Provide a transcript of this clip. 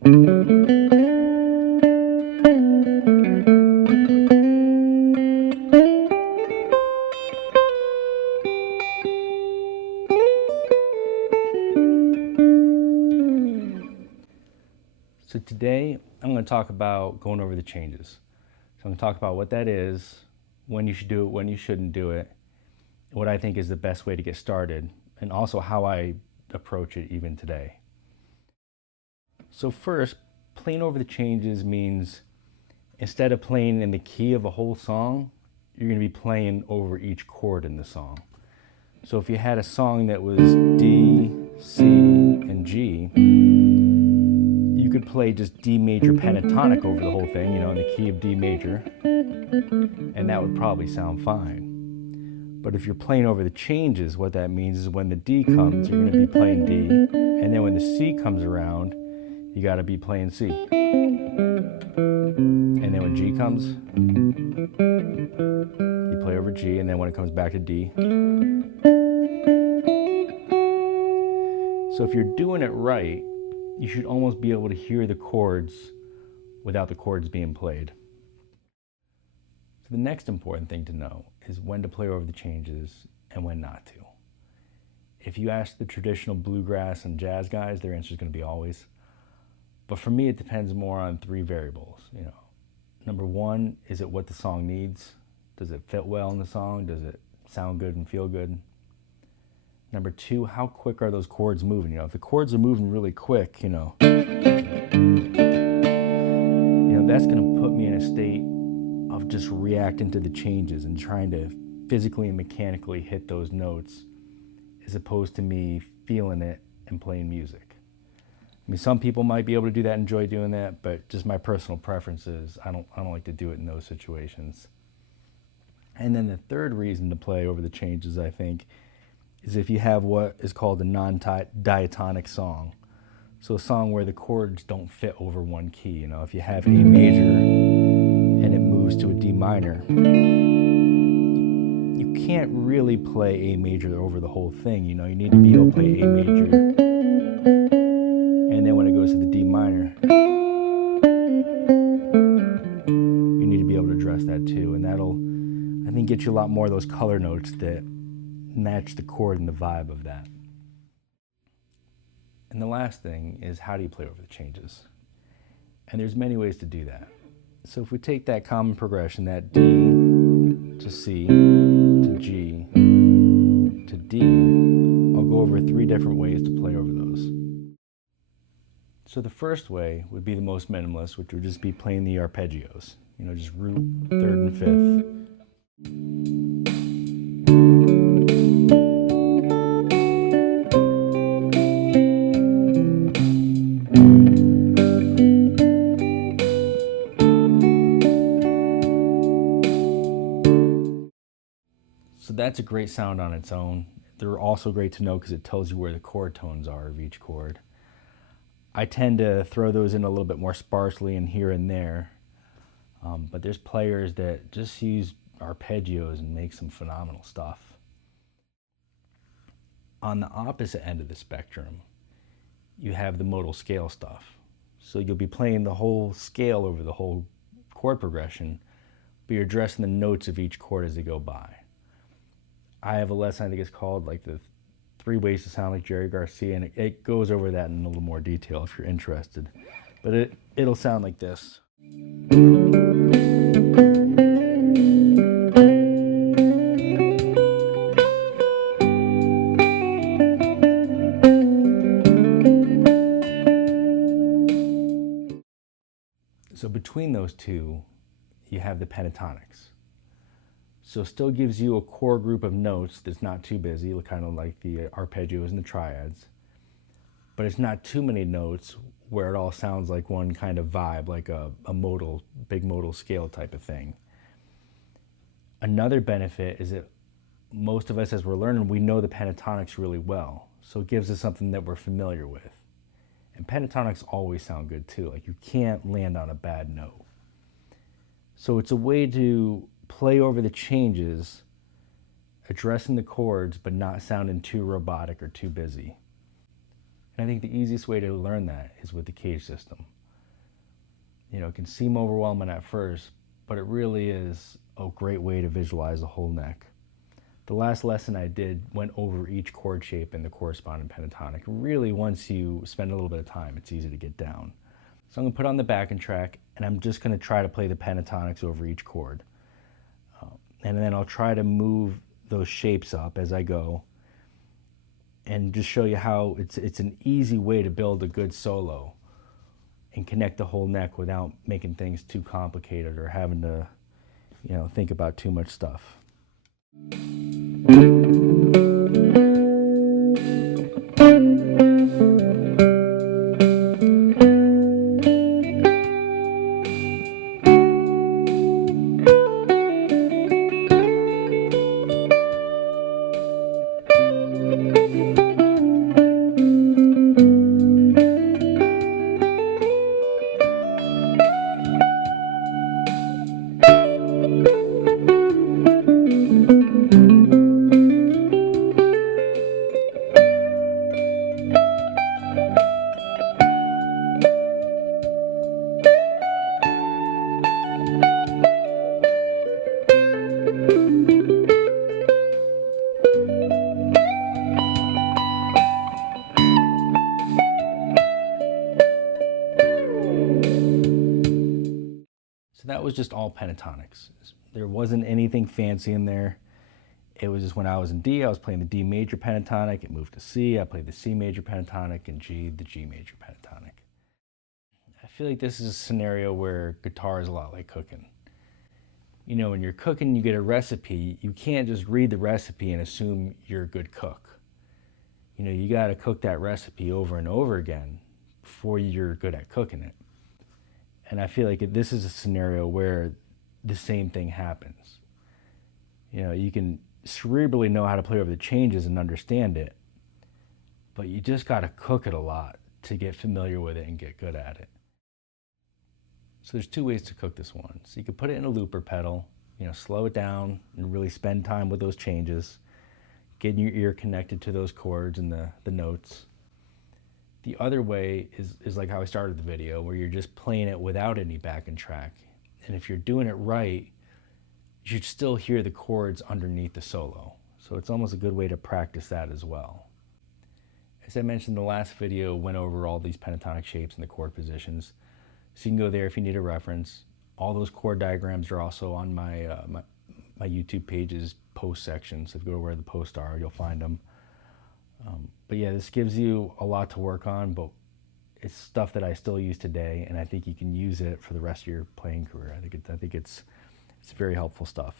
So today I'm going to talk about going over the changes. So I'm going to talk about what that is, when you should do it, when you shouldn't do it, what I think is the best way to get started, and also how I approach it even today. So first, playing over the changes means instead of playing in the key of a whole song, you're going to be playing over each chord in the song. So if you had a song that was D, C, and G, you could play just D major pentatonic over the whole thing, in the key of D major, and that would probably sound fine. But if you're playing over the changes, what that means is when the D comes, you're going to be playing D, and then when the C comes around, you got to be playing C. And then when G comes, you play over G, and then when it comes back to D. So if you're doing it right, you should almost be able to hear the chords without the chords being played. So the next important thing to know is when to play over the changes and when not to. If you ask the traditional bluegrass and jazz guys, their answer is going to be always. But for me, it depends more on three variables. Number one, is it what the song needs? Does it fit well in the song? Does it sound good and feel good? Number two, how quick are those chords moving? If the chords are moving really quick, that's going to put me in a state of just reacting to the changes and trying to physically and mechanically hit those notes as opposed to me feeling it and playing music. Some people might be able to do that, enjoy doing that, but just my personal preference is I don't like to do it in those situations. And then the third reason to play over the changes, I think, is if you have what is called a non-diatonic song. So a song where the chords don't fit over one key. If you have A major and it moves to a D minor, you can't really play A major over the whole thing. You need to be able to play A major, and then when it goes to the D minor, you need to be able to address that too. And that'll, I think, get you a lot more of those color notes that match the chord and the vibe of that. And the last thing is, how do you play over the changes? And there's many ways to do that. So if we take that common progression, that D to C to G to D, I'll go over 3 different ways to play over those. So the first way would be the most minimalist, which would just be playing the arpeggios. Just root, 3rd and 5th. So that's a great sound on its own. They're also great to know because it tells you where the chord tones are of each chord. I tend to throw those in a little bit more sparsely and here and there, but there's players that just use arpeggios and make some phenomenal stuff. On the opposite end of the spectrum, you have the modal scale stuff. So you'll be playing the whole scale over the whole chord progression, but you're addressing the notes of each chord as they go by. I have a lesson, I think it's called like the 3 ways to sound like Jerry Garcia, and it goes over that in a little more detail if you're interested. But it'll sound like this. So between those two, you have the pentatonics. So still gives you a core group of notes that's not too busy, kind of like the arpeggios and the triads. But it's not too many notes where it all sounds like one kind of vibe, like a modal, big modal scale type of thing. Another benefit is that most of us, as we're learning, we know the pentatonics really well. So it gives us something that we're familiar with. And pentatonics always sound good too. Like you can't land on a bad note. So it's a way to play over the changes, addressing the chords, but not sounding too robotic or too busy. And I think the easiest way to learn that is with the cage system. You know, it can seem overwhelming at first, but it really is a great way to visualize the whole neck. The last lesson I did went over each chord shape and the corresponding pentatonic. Really, once you spend a little bit of time, it's easy to get down. So I'm going to put on the backing track, and I'm just going to try to play the pentatonics over each chord. And then I'll try to move those shapes up as I go, and just show you how it's an easy way to build a good solo and connect the whole neck without making things too complicated or having to, you know, think about too much stuff. So that was just all pentatonics. There wasn't anything fancy in there. It was just when I was in D, I was playing the D major pentatonic. It moved to C. I played the C major pentatonic, and G, the G major pentatonic. I feel like this is a scenario where guitar is a lot like cooking. You know, when you're cooking, you get a recipe. You can't just read the recipe and assume you're a good cook. You know, you got to cook that recipe over and over again before you're good at cooking it. And I feel like this is a scenario where the same thing happens. You know, you can cerebrally know how to play over the changes and understand it, but you just got to cook it a lot to get familiar with it and get good at it. So there's two ways to cook this one. So you could put it in a looper pedal, you know, slow it down and really spend time with those changes, getting your ear connected to those chords and the notes. The other way is like how I started the video, where you're just playing it without any backing track. And if you're doing it right, you should still hear the chords underneath the solo. So it's almost a good way to practice that as well. As I mentioned, the last video went over all these pentatonic shapes and the chord positions. So you can go there if you need a reference. All those chord diagrams are also on my YouTube page's post section. So if you go to where the posts are, you'll find them. But yeah, this gives you a lot to work on, but it's stuff that I still use today, and I think you can use it for the rest of your playing career. I think it's very helpful stuff.